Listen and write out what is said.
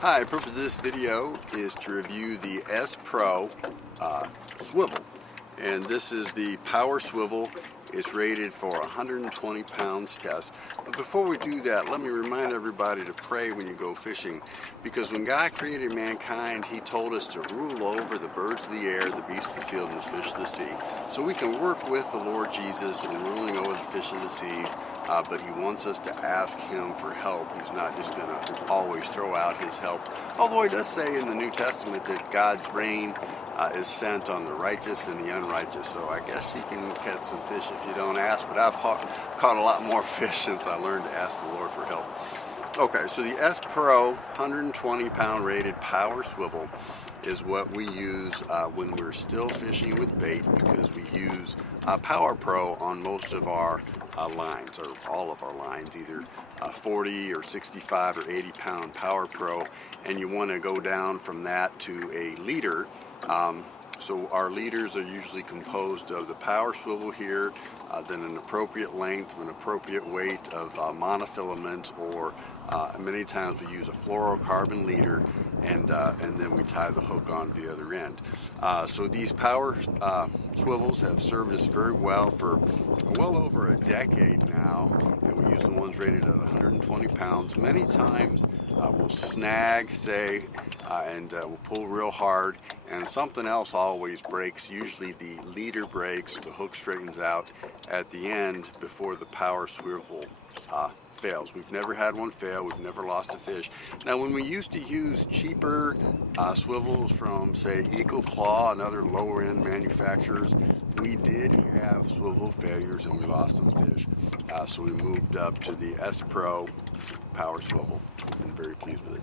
Hi, the purpose of this video is to review the SPRO swivel. And this is the power swivel. It's rated for 120 pounds test. But before we do that, let me remind everybody to pray when you go fishing. Because when God created mankind, He told us to rule over the birds of the air, the beasts of the field, and the fish of the sea. So we can work with the Lord Jesus in ruling over the fish of the seas. But He wants us to ask Him for help. He's not just going to always throw out His help. Although He does say in the New Testament that God's rain is sent on the righteous and the unrighteous. So I guess you can catch some fish if you don't ask. But I've caught a lot more fish since I learned to ask the Lord for help. Okay, so the SPRO 120 pound rated power swivel is what we use when we're still fishing with bait, because we use Power Pro on most of our lines, or all of our lines, either 40 or 65 or 80 pound Power Pro, and you want to go down from that to a leader. So our leaders are usually composed of the power swivel here, then an appropriate length, an appropriate weight of monofilament, or many times we use a fluorocarbon leader, and then we tie the hook on the other end. So these power swivels have served us very well for well over a decade now, and we use the ones rated at 120 pounds. Many times we'll snag, say, and we'll pull real hard, and something else always breaks. Usually the leader breaks, the hook straightens out at the end before the power swivel fails. We've never had one fail. We've never lost a fish. Now, when we used to use cheaper swivels from, say, Eagle Claw and other lower-end manufacturers, we did have swivel failures and we lost some fish. So we moved up to the SPRO power swivel. I've been very pleased with it.